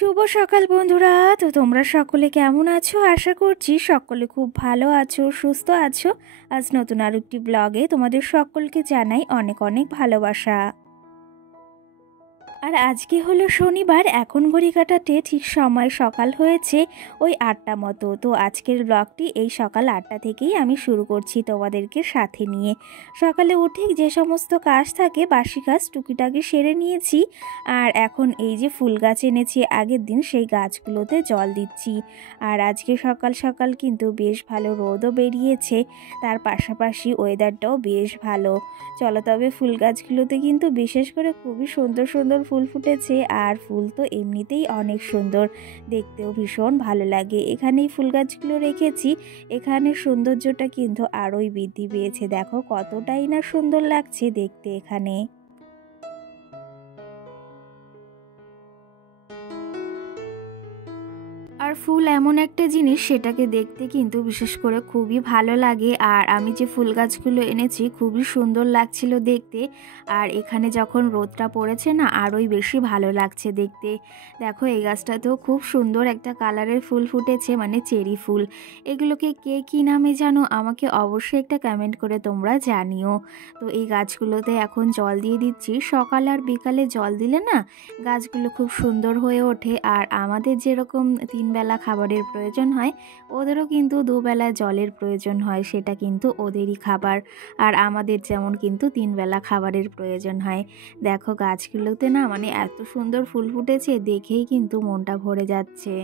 শুভ সকাল বন্ধুরা। তো তোমরা সকলে কেমন আছো? আশা করছি সকলে খুব ভালো আছো, সুস্থ আছো। আজ নতুন আর একটি ব্লগে তোমাদের সকলকে জানাই অনেক অনেক ভালোবাসা। আর আজকে হলো শনিবার, এখন ঘড়ি কাটাতে ঠিক সময় সকাল হয়েছে ওই 8টা মতো। তো আজকের ব্লগটি এই সকাল 8টা থেকেই আমি শুরু করছি তোমাদেরকে সাথে নিয়ে। সকালে উঠে যে সমস্ত কাজ থাকে, বাসি কাজ টুকিটাকি সেরে নিয়েছি। আর এখন এই যে ফুল গাছ এনেছি আগের দিন, সেই গাছগুলোতে জল দিচ্ছি। আর আজকে সকাল সকাল কিন্তু বেশ ভালো রোদও বেরিয়েছে, তার পাশাপাশি ওয়েদারটাও বেশ ভালো। চলো তবে ফুল গাছগুলোতে কিন্তু বিশেষ করে খুবই সুন্দর সুন্দর ফুল ফুটেছে। আর ফুল তো এমনিতেই অনেক সুন্দর, দেখতেও ভীষণ ভালো লাগে। এখানেই ফুল গাছগুলো রেখেছি, এখানে সৌন্দর্যটা কিন্তু আরোই বৃদ্ধি পেয়েছে। দেখো কতটাই না সুন্দর লাগছে দেখতে এখানে। আর ফুল এমন একটা জিনিস, সেটাকে দেখতে কিন্তু বিশেষ করে খুবই ভালো লাগে। আর আমি যে ফুল গাছগুলো এনেছি খুবই সুন্দর লাগছিল দেখতে। আর এখানে যখন রোদটা পড়েছে না, আরোই বেশি ভালো লাগছে দেখতে। দেখো এই গাছটাতেও খুব সুন্দর একটা কালারের ফুল ফুটেছে, মানে চেরি ফুল। এগুলোকে কে কী নামে জানো আমাকে অবশ্যই একটা কমেন্ট করে তোমরা জানিও। তো এই গাছগুলোতে এখন জল দিয়ে দিচ্ছি। সকাল আর বিকালে জল দিলে না গাছগুলো খুব সুন্দর হয়ে ওঠে। আর আমাদের যেরকম 3 বেলা খাবারের প্রয়োজন হয়, ওদেরও কিন্তু 2 বেলা জলের প্রয়োজন হয়, সেটা কিন্তু ওদেরই খাবার। আর আমাদের যেমন কিন্তু 3 বেলা খাবারের প্রয়োজন হয়। দেখো গাছগুলোতে না মানে এত সুন্দর ফুল ফুটেছে, দেখেই কিন্তু মনটা ভরে যাচ্ছে।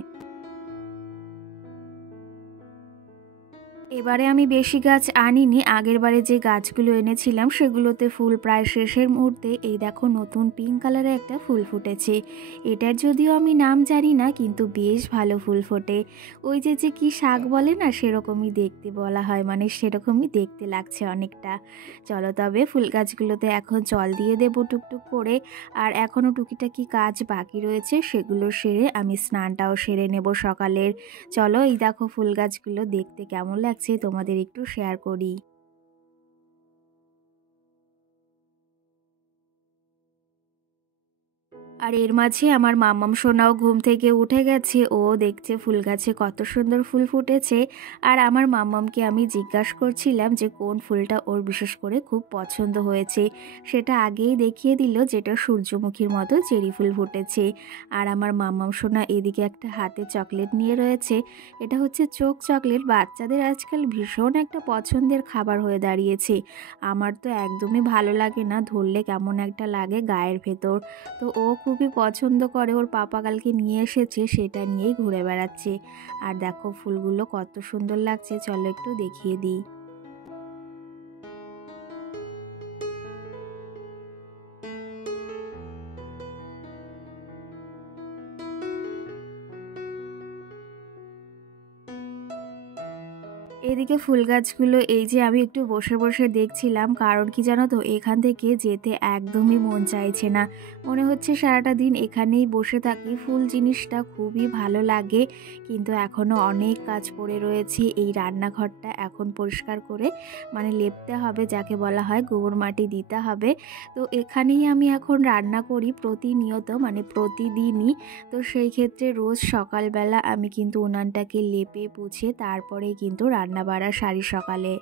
এবারে আমি বেশি গাছ আনিনি, আগের বারে যে গাছগুলো এনেছিলাম সেগুলোতে ফুল প্রায় শেষের মুহূর্তে এই দেখো নতুন পিঙ্ক কালারের একটা ফুল ফুটেছে। এটার যদিও আমি নাম জানি না, কিন্তু বেশ ভালো ফুল ফোটে। ওই যে যে কি শাক বলে না, সেরকমই দেখতে বলা হয়, মানে সেরকমই দেখতে লাগছে অনেকটা। চলো তবে ফুল গাছগুলোতে এখন জল দিয়ে দেবো টুকটুক করে। আর এখনও টুকিটাকি কাজ বাকি রয়েছে, সেগুলো সেরে আমি স্নানটাও সেরে নেব সকালের। চলো এই দেখো ফুল গাছগুলো দেখতে কেমন লাগছে তোমাদের একটু শেয়ার করি। আর এর মাঝে আমার মাম্মাম সোনাও ঘুম থেকে উঠে গেছে, ও দেখছে ফুল গাছে কত সুন্দর ফুল ফুটেছে। আর আমার মাম্মামকে আমি জিজ্ঞাসা করছিলাম যে কোন ফুলটা ওর বিশেষ করে খুব পছন্দ হয়েছে। সেটা আগেই দেখিয়ে দিল, যেটা সূর্যমুখীর মতো চেরি ফুল ফুটেছে। আর আমার মাম্মাম সোনা এদিকে একটা হাতে চকলেট নিয়ে রয়েছে, এটা হচ্ছে চোখ চকলেট। বাচ্চাদের আজকাল ভীষণ একটা পছন্দের খাবার হয়ে দাঁড়িয়েছে। আমার তো একদমই ভালো লাগে না, ধরলে কেমন একটা লাগে গায়ের ভেতর। তো ও খুবই পছন্দ করে, ওর পাপা কালকে নিয়ে এসেছে, সেটা নিয়েই ঘুরে বেড়াচ্ছে। আর দেখো ফুলগুলো কত সুন্দর লাগছে, চলো একটু দেখিয়ে দিই। এদিকে ফুল গাছগুলো এই যে আমি একটু বসে বসে দেখছিলাম, কারণ কি জানো তো, এখান থেকে যেতে একদমই মন চাইছে না। মনে হচ্ছে সারাটা দিন এখানেই বসে থাকি। ফুল জিনিসটা খুবই ভালো লাগে, কিন্তু এখনও অনেক কাজ পড়ে রয়েছে। এই রান্নাঘরটা এখন পরিষ্কার করে মানে লেপতে হবে, যাকে বলা হয় গোবর মাটি দিতে হবে। তো এখানেই আমি এখন রান্না করি প্রতিনিয়ত, মানে প্রতিদিনই। তো সেই ক্ষেত্রে রোজ সকালবেলা আমি কিন্তু উনানটাকে লেপে পুছে তারপরেই কিন্তু রান্না বাড়া সারি সকালে।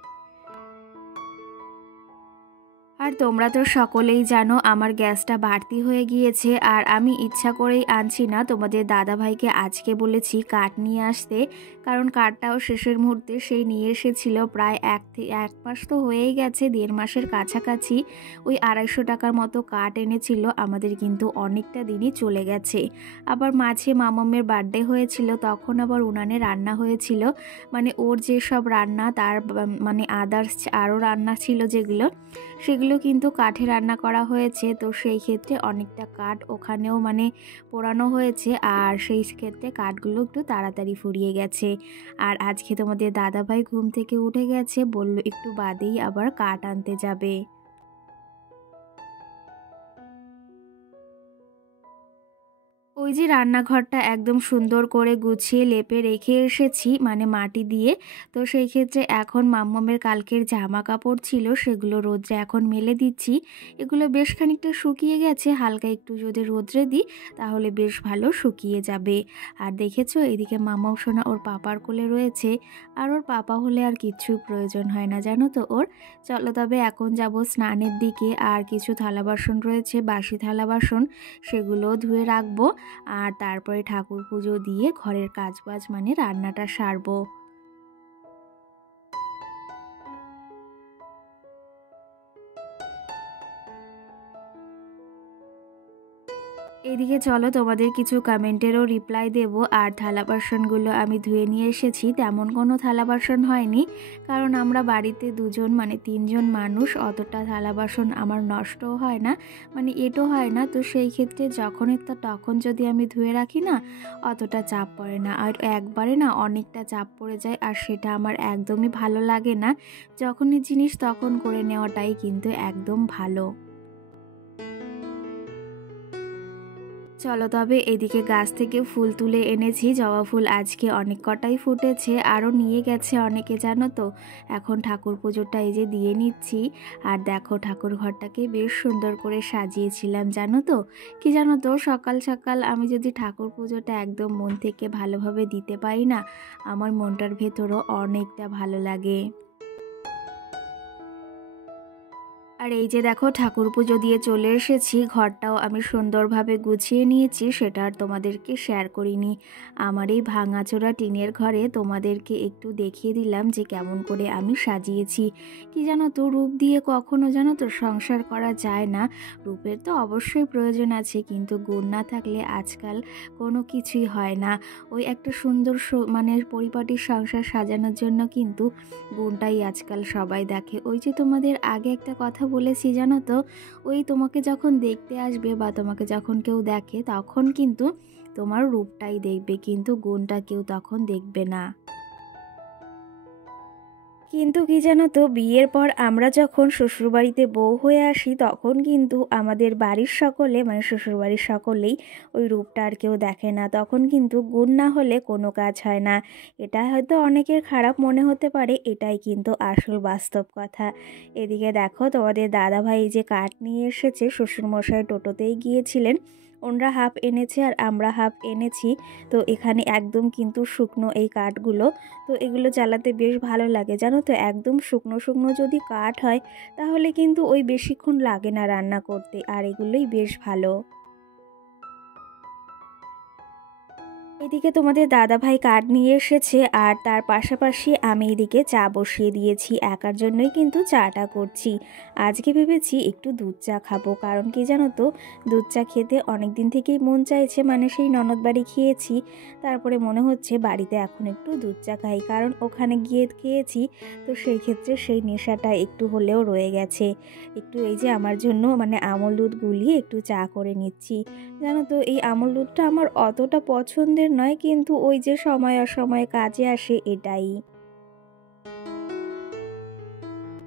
আর তোমরা তো সকলেই জানো আমার গ্যাসটা বাড়তি হয়ে গিয়েছে। আর আমি ইচ্ছা করেই আনছি না, তোমাদের দাদাভাইকে আজকে বলেছি কাঠ নিয়ে আসতে, কারণ কাঠটাও শেষের মুহূর্তে সেই নিয়ে এসেছিল। প্রায় এক মাস তো হয়েই গেছে, 1.5 মাসের কাছাকাছি। ওই 250 টাকার মতো কাঠ এনেছিল, আমাদের কিন্তু অনেকটা দিনই চলে গেছে। আবার মাঝে মামামের বার্থডে হয়েছিল, তখন আবার উনানে রান্না হয়েছিল, মানে ওর যেসব রান্না তার মানে আদার্স আরও রান্না ছিল যেগুলো, সেগুলো কিন্তু কাঠে রান্না করা হয়েছে। তো সেই ক্ষেত্রে অনেকটা কাঠ ওখানেও মানে পোড়ানো হয়েছে, আর সেই ক্ষেত্রে কাঠগুলো একটু তাড়াতাড়ি ফুরিয়ে গেছে। আর আজকে তোমাদের দাদাভাই ঘুম থেকে উঠে গেছে, বলল একটু বাদেই আবার কাঠ আনতে যাবে। ওই যে রান্নাঘরটা একদম সুন্দর করে গুছিয়ে লেপে রেখে এসেছি, মানে মাটি দিয়ে। তো সেই ক্ষেত্রে এখন মাম্মামের কালকের জামা কাপড় ছিল, সেগুলো রোদ্রে এখন মেলে দিচ্ছি। এগুলো বেশ খানিকটা শুকিয়ে গেছে, হালকা একটু যদি রোদ্রে দিই তাহলে বেশ ভালো শুকিয়ে যাবে। আর দেখেছো এদিকে মাম্মাম সোনা ওর পাপার কোলে রয়েছে, আর ওর পাপা হলে আর কিচ্ছু প্রয়োজন হয় না জানো তো ওর। চলো তবে এখন যাব স্নানের দিকে। আর কিছু থালা বাসন রয়েছে, বাসি থালা বাসন, সেগুলোও ধুয়ে রাখবো। আর তারপরে ঠাকুর পুজো দিয়ে ঘরের কাজবাজ মানে রান্নাটা সারবো। এদিকে চলো তোমাদের কিছু কমেন্টেরও রিপ্লাই দেব। আর থালা বাসনগুলো আমি ধুয়ে নিয়ে এসেছি, তেমন কোনো থালা বাসন হয়নি, কারণ আমরা বাড়িতে দুজন মানে 3জন মানুষ, অতটা থালা বাসন আমার নষ্টও হয় না, মানে এটো হয় না। তো সেই ক্ষেত্রে যখন তখন যদি আমি ধুয়ে রাখি না, অতটা চাপ পড়ে না। আর একবারে না অনেকটা চাপ পড়ে যায়, আর সেটা আমার একদমই ভালো লাগে না। যখনই জিনিস তখন করে নেওয়াটাই কিন্তু একদম ভালো। চলো তবে এদিকে গাছ থেকে ফুল তুলে এনেছি, জবা ফুল আজকে অনেক কটাই ফুটেছে, আরও নিয়ে গেছে অনেকে জানো তো। এখন ঠাকুর পুজোটা এই যে দিয়ে নিচ্ছি। আর দেখো ঠাকুর ঘরটাকে বেশ সুন্দর করে সাজিয়েছিলাম জানো তো। কি জানো তো, সকাল সকাল আমি যদি ঠাকুর পুজোটা একদম মন থেকে ভালোভাবে দিতে পারি না, আমার মনটার ভেতরও অনেকটা ভালো লাগে। আর এই যে দেখো ঠাকুর পুজো দিয়ে চলে এসেছি, ঘরটাও আমি সুন্দরভাবে গুছিয়ে নিয়েছি, সেটা আর তোমাদেরকে শেয়ার করিনি। আমার এই ভাঙাচোরা টিনের ঘরে তোমাদেরকে একটু দেখিয়ে দিলাম যে কেমন করে আমি সাজিয়েছি। কি জানো তো, রূপ দিয়ে কখনো জানো তো সংসার করা যায় না। রূপের তো অবশ্যই প্রয়োজন আছে, কিন্তু গুণ না থাকলে আজকাল কোনো কিছুই হয় না। ওই একটা সুন্দর মানে পরিপাটির সংসার সাজানোর জন্য কিন্তু গুণটাই আজকাল সবাই দেখে। ওই যে তোমাদের আগে একটা কথা বলেছি জানো তো, ওই তোমাকে যখন দেখতে আসবে বা তোমাকে যখন কেউ দেখে তখন কিন্তু তোমার রূপটাই দেখবে, কিন্তু গুণটা কেউ তখন দেখবে না। কিন্তু কি জানো তো, বিয়ের পর আমরা যখন শ্বশুরবাড়িতে বউ হয়ে আসি তখন কিন্তু আমাদের বাড়ির সকলে মানে শ্বশুরবাড়ির সকলেই ওই রূপটা আর কেউ দেখে না। তখন কিন্তু গুণ না হলে কোনো কাজ হয় না। এটা হয়তো অনেকের খারাপ মনে হতে পারে, এটাই কিন্তু আসল বাস্তব কথা। এদিকে দেখো তোমাদের দাদাভাই যে কাঠ নিয়ে এসেছে, শ্বশুরমশাই টোটোতেই গিয়েছিলেন, ওনরা হাফ এনেছে আর আমরা হাফ এনেছি। তো এখানে একদম কিন্তু শুকনো এই কাঠগুলো, তো এগুলো জ্বালাতে বেশ ভালো লাগে জানো তো। একদম শুকনো শুকনো যদি কাঠ হয় তাহলে কিন্তু ওই বেশিক্ষণ লাগে না রান্না করতে, আর এগুলোই বেশ ভালো। এদিকে তোমাদের দাদাভাই কার্ড নিয়ে এসেছে, আর তার পাশাপাশি আমি এদিকে চা বসিয়ে দিয়েছি। একার জন্যই কিন্তু চাটা করছি। আজকে ভেবেছি একটু দুধ চা খাবো, কারণ কি জানো তো, দুধ চা খেতে অনেক দিন থেকেই মন চাইছে, মানে সেই ননদ বাড়ি খেয়েছি, তারপরে মনে হচ্ছে বাড়িতে এখন একটু দুধ চা খাই, কারণ ওখানে গিয়ে খেয়েছি। তো সেই ক্ষেত্রে সেই নেশাটা একটু হলেও রয়ে গেছে। একটু এই যে আমার জন্য মানে আমল দুধ গুলিয়ে একটু চা করে নিচ্ছি। জানো তো এই আমল দুধটা আমার অতটা পছন্দের নয়, কিন্তু ওই যে সময় অসময়ে কাজে আসে এটাই।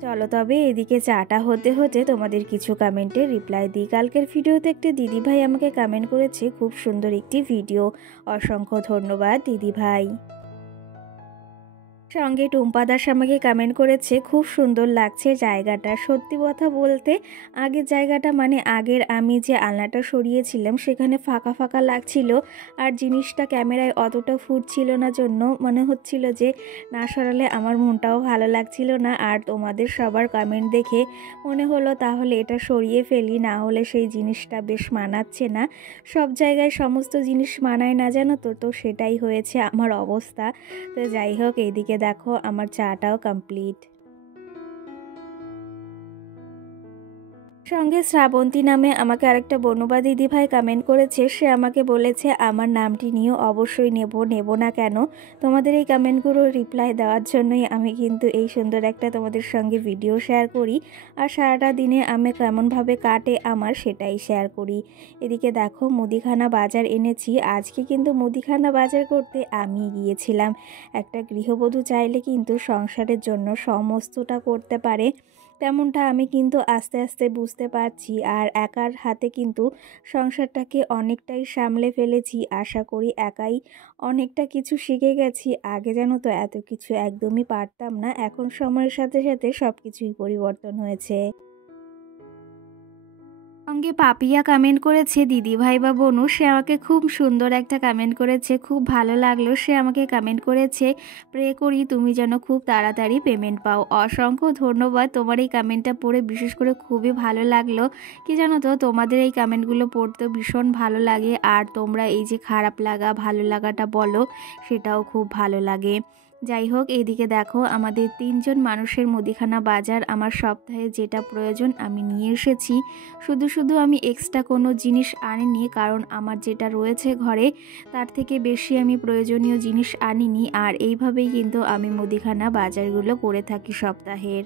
চলো তবে এদিকে চাটা হতে হতে তোমাদের কিছু কমেন্টে রিপ্লাই দিই। কালকের ভিডিওতে একটি দিদিভাই আমাকে কমেন্ট করেছে, খুব সুন্দর একটি ভিডিও, অসংখ্য ধন্যবাদ দিদিভাই। সঙ্গে টুম্পা দাস আমাকে কমেন্ট করেছে, খুব সুন্দর লাগছে জায়গাটা। সত্যি কথা বলতে আগের জায়গাটা মানে আগের আমি যে আলনাটা সরিয়েছিলাম সেখানে ফাঁকা ফাঁকা লাগছিল, আর জিনিসটা ক্যামেরায় অতটা ফুটছিল না জন্য মনে হচ্ছিল যে না সরালে আমার মনটাও ভালো লাগছিল না। আর তোমাদের সবার কমেন্ট দেখে মনে হলো তাহলে এটা সরিয়ে ফেলি, না হলে সেই জিনিসটা বেশ মানাচ্ছে না। সব জায়গায় সমস্ত জিনিস মানায় না জানো তো, তো সেটাই হয়েছে আমার অবস্থা। তো যাই হোক, এইদিকে দেখো আমার চাটাও কমপ্লিট। সঙ্গে শ্রাবন্তী নামে আমাকে আরেকটা বনুবা দিদিভাই কমেন্ট করেছে, সে আমাকে বলেছে আমার নামটি নিয়েও অবশ্যই নেব না কেন। তোমাদের এই কমেন্টগুলো রিপ্লাই দেওয়ার জন্যই আমি কিন্তু এই সুন্দর একটা তোমাদের সঙ্গে ভিডিও শেয়ার করি, আর সারাটা দিনে আমি কেমনভাবে কাটে আমার সেটাই শেয়ার করি। এদিকে দেখো মুদিখানা বাজার এনেছি, আজকে কিন্তু মুদিখানা বাজার করতে আমি গিয়েছিলাম। একটা গৃহবধূ চাইলে কিন্তু সংসারের জন্য সমস্তটা করতে পারে, তেমনটা আমি কিন্তু আস্তে আস্তে বুঝতে পারছি। আর একার হাতে কিন্তু সংসারটাকে অনেকটাই সামলে ফেলেছি। আশা করি একাই অনেকটা কিছু শিখে গেছি। আগে জানো তো এত কিছু একদমই পারতাম না, এখন সময়ের সাথে সাথে সব কিছুই পরিবর্তন হয়েছে। সঙ্গে পাপিয়া কমেন্ট করেছে দিদি ভাই বা বোনু, সে আমাকে খুব সুন্দর একটা কমেন্ট করেছে, খুব ভালো লাগলো। সে আমাকে কমেন্ট করেছে প্রে করি তুমি যেন খুব তাড়াতাড়ি পেমেন্ট পাও। অসংখ্য ধন্যবাদ, তোমার এই কমেন্টটা পড়ে বিশেষ করে খুবই ভালো লাগলো। কি জানো তো, তোমাদের এই কমেন্টগুলো পড়তে ভীষণ ভালো লাগে, আর তোমরা এই যে খারাপ লাগা ভালো লাগাটা বলো সেটাও খুব ভালো লাগে। যাই হোক, এইদিকে দেখো আমাদের 3জন মানুষের মুদিখানা বাজার, আমার সপ্তাহে যেটা প্রয়োজন আমি নিয়ে এসেছি। শুধু আমি এক্সট্রা কোনো জিনিস আনিনি, কারণ আমার যেটা রয়েছে ঘরে তার থেকে বেশি আমি প্রয়োজনীয় জিনিস আনিনি। আর এইভাবেই কিন্তু আমি মুদিখানা বাজারগুলো করে থাকি সপ্তাহের।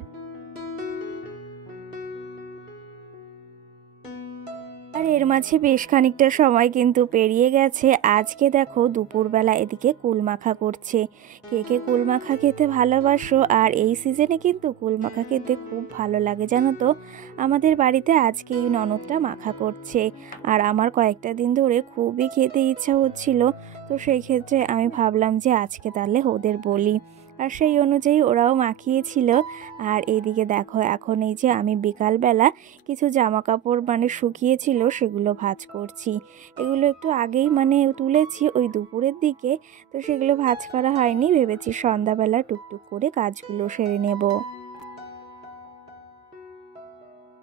আর এর মাঝে বেশ খানিকটা সময় কিন্তু পেরিয়ে গেছে। আজকে দেখো দুপুরবেলা এদিকে কুলমাখা করছে। কে কে কুলমাখা খেতে ভালোবাসো? আর এই সিজনে কিন্তু কুলমাখা খেতে খুব ভালো লাগে জানো তো। আমাদের বাড়িতে আজকে এই ননদটা মাখা করছে, আর আমার কয়েকটা দিন ধরে খুবই খেতে ইচ্ছা হচ্ছিল। তো সেই ক্ষেত্রে আমি ভাবলাম যে আজকে তাহলে ওদের বলি, আর সেই অনুযায়ী ওরাও মাখিয়েছিল। আর এইদিকে দেখো এখন এই যে আমি বিকালবেলা কিছু জামা কাপড় শুকিয়েছিল সেগুলো ভাঁজ করছি। এগুলো একটু আগেই তুলেছি ওই দুপুরের দিকে, তো সেগুলো ভাঁজ করা হয়নি, ভেবেছি সন্ধ্যাবেলা টুকটুক করে কাজগুলো সেরে নেব।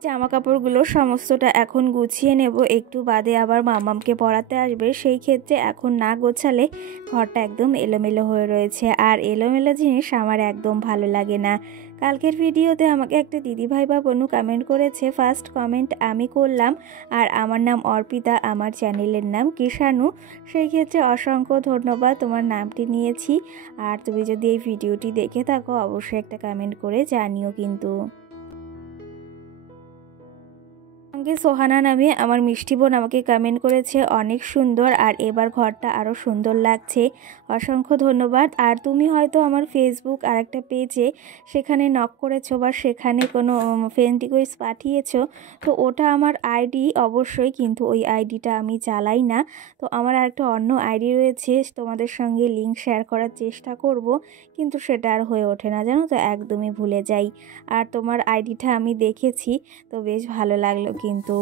জামা কাপড়গুলো সমস্তটা এখন গুছিয়ে নেব, একটু বাদে আবার মামামকে পড়াতে আসবে, সেই ক্ষেত্রে এখন না গোছালে ঘরটা একদম এলোমেলো হয়ে রয়েছে। আর এলোমেলো জিনিস আমার একদম ভালো লাগে না। কালকের ভিডিওতে আমাকে একটা দিদিভাই বা বোনু কমেন্ট করেছে, ফার্স্ট কমেন্ট আমি করলাম, আর আমার নাম অর্পিতা, আমার চ্যানেলের নাম কিষাণু। সেই ক্ষেত্রে অসংখ্য ধন্যবাদ, তোমার নামটি নিয়েছি। আর তুমি যদি এই ভিডিওটি দেখে থাকো অবশ্যই একটা কমেন্ট করে জানিও কিন্তু। সঙ্গে সোহানা নামে আমার মিষ্টি বোন আমাকে কমেন্ট করেছে অনেক সুন্দর, আর এবার ঘরটা আরও সুন্দর লাগছে। অসংখ্য ধন্যবাদ। আর তুমি হয়তো আমার ফেসবুক আর একটা পেজে সেখানে নক করেছো বা সেখানে কোনো ফ্রেন্ড রিকোয়েস্ট পাঠিয়েছো, তো ওটা আমার আইডি অবশ্যই, কিন্তু ওই আইডিটা আমি চালাই না। তো আমার আরেকটা অন্য আইডি রয়েছে, তোমাদের সঙ্গে লিঙ্ক শেয়ার করার চেষ্টা করব, কিন্তু সেটা আর হয়ে ওঠে না জানো তো, একদমই ভুলে যাই। আর তোমার আইডিটা আমি দেখেছি, তো বেশ ভালো লাগলো কিন্তু।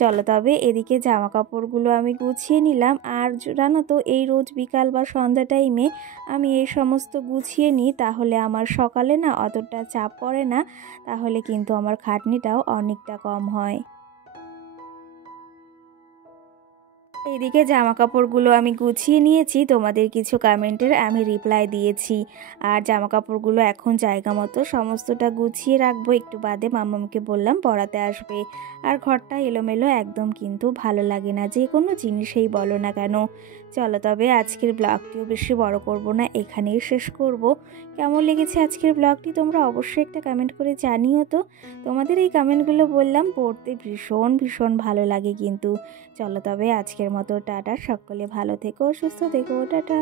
চলো তবে এদিকে জামা কাপড়গুলো আমি গুছিয়ে নিলাম। আর জানো তো, এই রোজ বিকাল বা সন্ধ্যা টাইমে আমি এই সমস্ত গুছিয়ে নিই, তাহলে আমার সকালে না অতটা চাপ পড়ে না, তাহলে কিন্তু আমার খাটনিটাও অনেকটা কম হয়। এইদিকে জামা কাপড়গুলো আমি গুছিয়ে নিয়েছি, তোমাদের কিছু কমেন্টের আমি রিপ্লাই দিয়েছি। আর জামা কাপড়গুলো এখন জায়গা মতো সমস্তটা গুছিয়ে রাখবো, একটু বাদে মামামকে বললাম পড়াতে আসবে। আর ঘরটা এলোমেলো একদম কিন্তু ভালো লাগে না, যে কোনো জিনিসেই বলো না কেন। চলো তবে আজকের ব্লগটিও বেশি বড় করব না, এখানেই শেষ করব। কেমন লেগেছে আজকের ব্লগটি তোমরা অবশ্যই একটা কমেন্ট করে জানিও তো। তোমাদের এই কমেন্টগুলো বললাম পড়তে ভীষণ ভালো লাগে কিন্তু। চলো তবে আজকের মতো টাটা, সকলে ভালো থেকো, সুস্থ থেকো, টাটা।